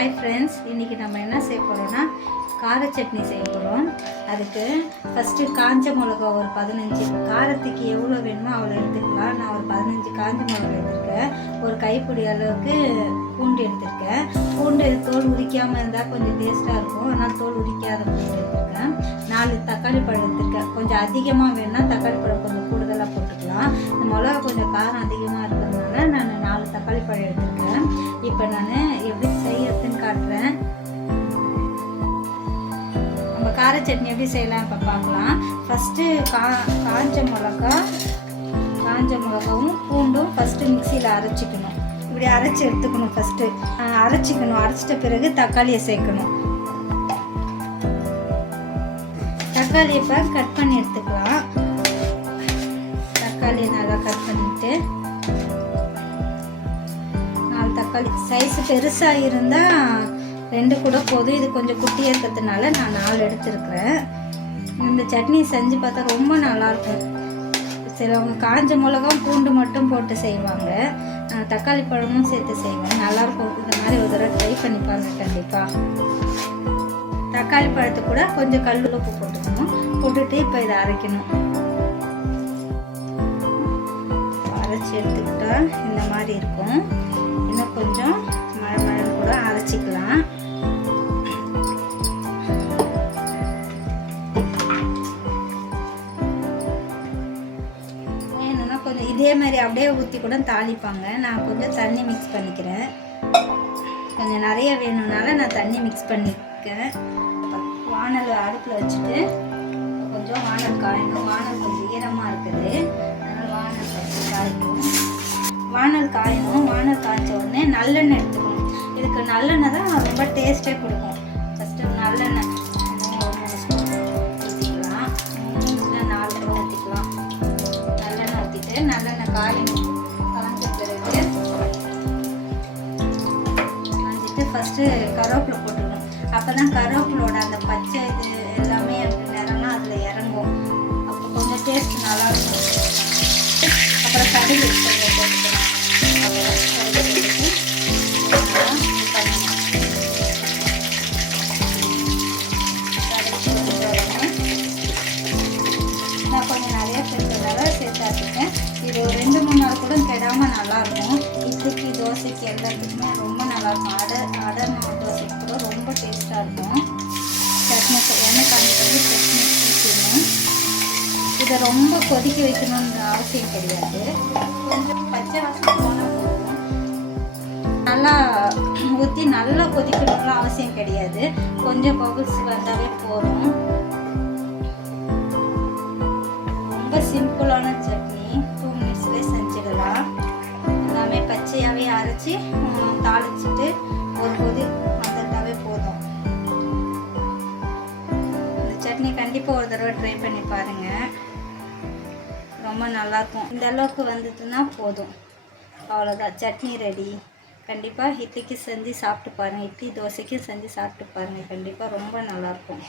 Hi friends, இன்றைக்கி நம்ம என்ன செய்ய போகிறோன்னா கார சட்னி செய்ய போகிறோம். அதுக்கு ஃபஸ்ட்டு காஞ்ச மிளகா ஒரு 15, காரத்துக்கு எவ்வளோ வேணுமோ அவ்வளோ எடுத்துக்கலாம். நான் ஒரு 15 காஞ்ச மிளகா எடுத்துருக்கேன். ஒரு கைப்பிடி அளவுக்கு பூண்டு எடுத்துருக்கேன். பூண்டு தோல் உரிக்காமல் இருந்தால் கொஞ்சம் டேஸ்ட்டாக இருக்கும், அதனால் தோல் உரிக்காத பூண்டு எடுத்துருக்கேன். 4 தக்காளி பழம் எடுத்துருக்கேன். கொஞ்சம் அதிகமாக வேணும்னா தக்காளி பழம் கொஞ்சம் கூடுதலாக போட்டுக்கலாம். இந்த மிளகா கொஞ்சம் காரம் அதிகமாக இருக்கிறதுனால நான் 4 தக்காளி பழம் எடுத்துருக்கேன். இப்போ நான் எப்படி செய்யறதுன்னு காட்டுறேன். நம்ம கார சட்னி எப்படி செய்யலாம் இப்போ பார்க்கலாம். ஃபஸ்ட்டு காஞ்ச மிளகாவும் பூண்டும் ஃபஸ்ட்டு மிக்சியில் அரைச்சிக்கணும். இப்படி அரைச்சி எடுத்துக்கணும். ஃபஸ்ட்டு அரைச்சிட்ட பிறகு தக்காளியை சேர்க்கணும். தக்காளி இப்போ கட் பண்ணி எடுத்துக்கலாம். தக்காளியை நல்லா கட் பண்ணிட்டு, தக்காளி சைஸ் பெருசாக இருந்தால் 2 கூட போதும். இது கொஞ்சம் குட்டியாக இருக்கிறதுனால நான் 4 எடுத்துருக்குறேன். இந்த சட்னி செஞ்சு பார்த்தா ரொம்ப நல்லாயிருக்கும். சிலவங்க காஞ்ச மிளகாவும் பூண்டு மட்டும் போட்டு செய்வாங்க. நான் தக்காளி பழமும் சேர்த்து செய்வேன், நல்லாயிருக்கும். இந்த மாதிரி ஒரு தடவை ட்ரை பண்ணி பாருங்க கண்டிப்பாக. தக்காளி பழத்தை கூட கொஞ்சம் கல்லுப்பு போட்டுக்கணும். போட்டுட்டு இப்போ இதை அரைக்கணும். அரைச்சி எடுத்துக்கிட்டா இந்த மாதிரி இருக்கும். இன்னும் கொஞ்சம் மழை கூட அரைச்சிக்கலாம். வேணும்னா கொஞ்சம் இதே மாதிரி அப்படியே ஊற்றி கூட தாளிப்பாங்க. நான் கொஞ்சம் தண்ணி மிக்ஸ் பண்ணிக்கிறேன். கொஞ்சம் நிறைய வேணும்னால நான் தண்ணி மிக்ஸ் பண்ணிக்கிறேன். வானல் அடுப்பில் வச்சுட்டு கொஞ்சம் வானல் காயணும். வானல் கொஞ்சம் ஈரமாக இருக்குது, அதனால் வானல் கொஞ்சம் காயணும். வானல் காய்ச்ச உடனே நல்லெண்ணெய் எடுத்துக்கணும். இதுக்கு நல்லெண்ணெய் தான் ரொம்ப டேஸ்ட்டே கொடுக்கும். ஃபஸ்ட்டு நல்லெண்ணெய் 3 ஸ்பூன் ஊற்றிக்கலாம். 4 கூட ஊற்றிக்கலாம். நல்லெண்ணெய் ஊற்றிட்டு நல்லெண்ணெய் காய்ஞ்ச பிறகு ஃபஸ்ட்டு கருவேப்பிலை போட்டுக்கணும். அப்போ தான் கருவேப்பிலோட அந்த பச்சை இது எல்லாமே நிறம்லாம் அதில் இறங்கும். அப்போ கொஞ்சம் டேஸ்ட் நல்லாயிருக்கும். அப்புறம் கடுகு போட்டுக்கலாம். நான் கொஞ்சம் நிறைய சேர்த்ததால சேர்த்தாச்சுட்டேன். இது ஒரு 2-3 நாள் கூட கெடாமல் நல்லாயிருக்கும். இட்லிக்கு தோசைக்கு எல்லாத்துக்குமே ரொம்ப நல்லாயிருக்கும். அடை தோசைக்கு கூட ரொம்ப டேஸ்ட்டாக இருக்கும். சட்னி எண்ணெய் காஞ்சி சட்னி ஊற்றிடணும். இதை ரொம்ப கொதிக்க வைக்கணுன்ற அவசியம் கிடையாது. கொஞ்சம் பச்சை வாசனை போனால் போதும். நல்லா ஊற்றி நல்லா கொதிக்கணும்னு அவசியம் கிடையாது. கொஞ்சம் பபுள்ஸ் வந்தாவே போதும். ரொம்ப சிம்பிளான சட்னி, 2 மினிட்ஸ்லேயே செஞ்சிடலாம். எல்லாமே பச்சையாகவே அரைச்சி தாளிச்சிட்டு ஒரு கொதி வந்துட்டாவே போதும். இந்த சட்னி கண்டிப்பாக ஒரு தடவை ட்ரை பண்ணி பாருங்கள், ரொம்ப நல்லாயிருக்கும். இந்த அளவுக்கு வந்துட்டுனா போதும், அவ்வளோதான், சட்னி ரெடி. கண்டிப்பாக இட்லிக்கு செஞ்சு சாப்பிட்டு பாருங்கள். இட்லி தோசைக்கும் செஞ்சு சாப்பிட்டு பாருங்கள், கண்டிப்பாக ரொம்ப நல்லாயிருக்கும்.